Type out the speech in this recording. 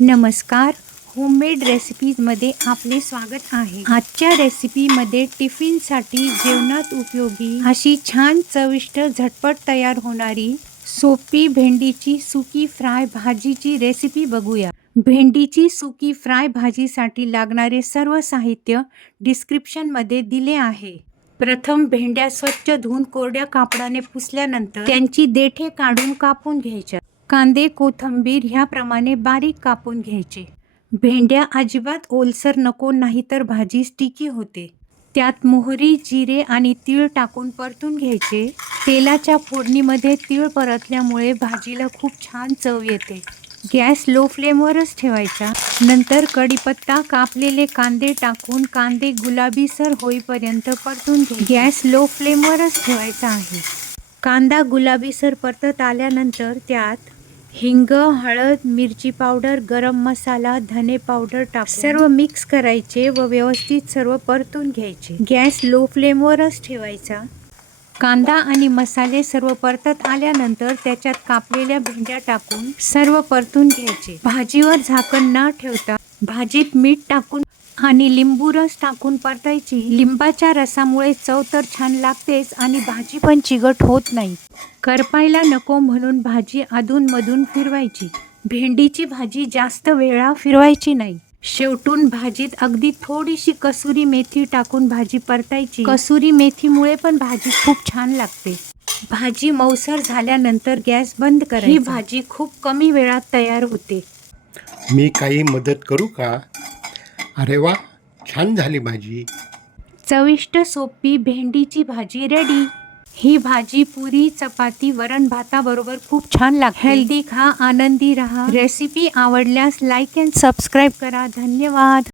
नमस्कार, होममेड रेसिपीजमध्ये आपले स्वागत आहे. आजच्या रेसिपीमध्ये टिफिनसाठी जेवणात उपयोगी अशी छान चविष्ट झटपट तयार होणारी सोपी भेंडीची सुकी फ्राय भाजीची रेसिपी बघूया. भेंडीची सुकी फ्राय भाजीसाठी लागणारे सर्व साहित्य डिस्क्रिप्शनमध्ये दिले आहे. प्रथम भेंड्या स्वच्छ धुवून कोरड्या कापडाने पुसल्यानंतर त्यांची देठे काढून कापून घ्यायच्या. कांदे, कोथिंबीर ह्याप्रमाणे बारीक कापून घ्यायचे. भेंड्या अजिबात ओलसर नको, नाहीतर भाजी स्टिकी होते. त्यात मोहरी, जिरे आणि तीळ टाकून परतून घ्यायचे. तेलाच्या फोडणीमध्ये तीळ परतल्यामुळे भाजीला खूप छान चव येते. गॅस लो फ्लेमवरच ठेवायचा. नंतर कढीपत्ता, कापलेले कांदे टाकून कांदे गुलाबीसर होईपर्यंत परतून घ्यायचे. गॅस लो फ्लेमवरच ठेवायचा आहे. कांदा गुलाबीसर परतत आल्यानंतर त्यात हिंग, हळद, मिरची पावडर, गरम मसाला, धने पावडर टाकून सर्व मिक्स करायचे व व्यवस्थित सर्व परतून घ्यायचे. गॅस लो फ्लेमवरच ठेवायचा. कांदा आणि मसाले सर्व परतत आल्यानंतर त्याच्यात कापलेल्या भेंड्या टाकून सर्व परतून घ्यायचे. भाजीवर झाकण न ठेवता भाजीत मीठ टाकून आणि लिंबू रस टाकून परतायची. लिंबाच्या रसामुळे चव तर छान लागतेच आणि भाजी पण चिकट होत नाही. करपायला नको म्हणून भाजी अधूनमधून फिरवायची. भेंडीची भाजी जास्त वेळा फिरवायची नाही. शेवटून भाजीत अगदी थोडीशी कसुरी मेथी टाकून भाजी परतायची. कसुरी मेथीमुळे पण भाजी खूप छान लागते. भाजी मऊसर झाल्यानंतर गॅस बंद करायचा. ही भाजी खूप कमी वेळात तयार होते. मी काही मदत करू का? अरे वा, छान झाली भाजी. चविष्ट सोपी भेंडीची भाजी रेडी. ही भाजी पुरी, चपाती, वरण भाताबरोबर खूप छान लागते. हेल्दी खा, आनंदी रहा. रेसिपी आवडल्यास लाईक अँड सबस्क्राईब करा. धन्यवाद.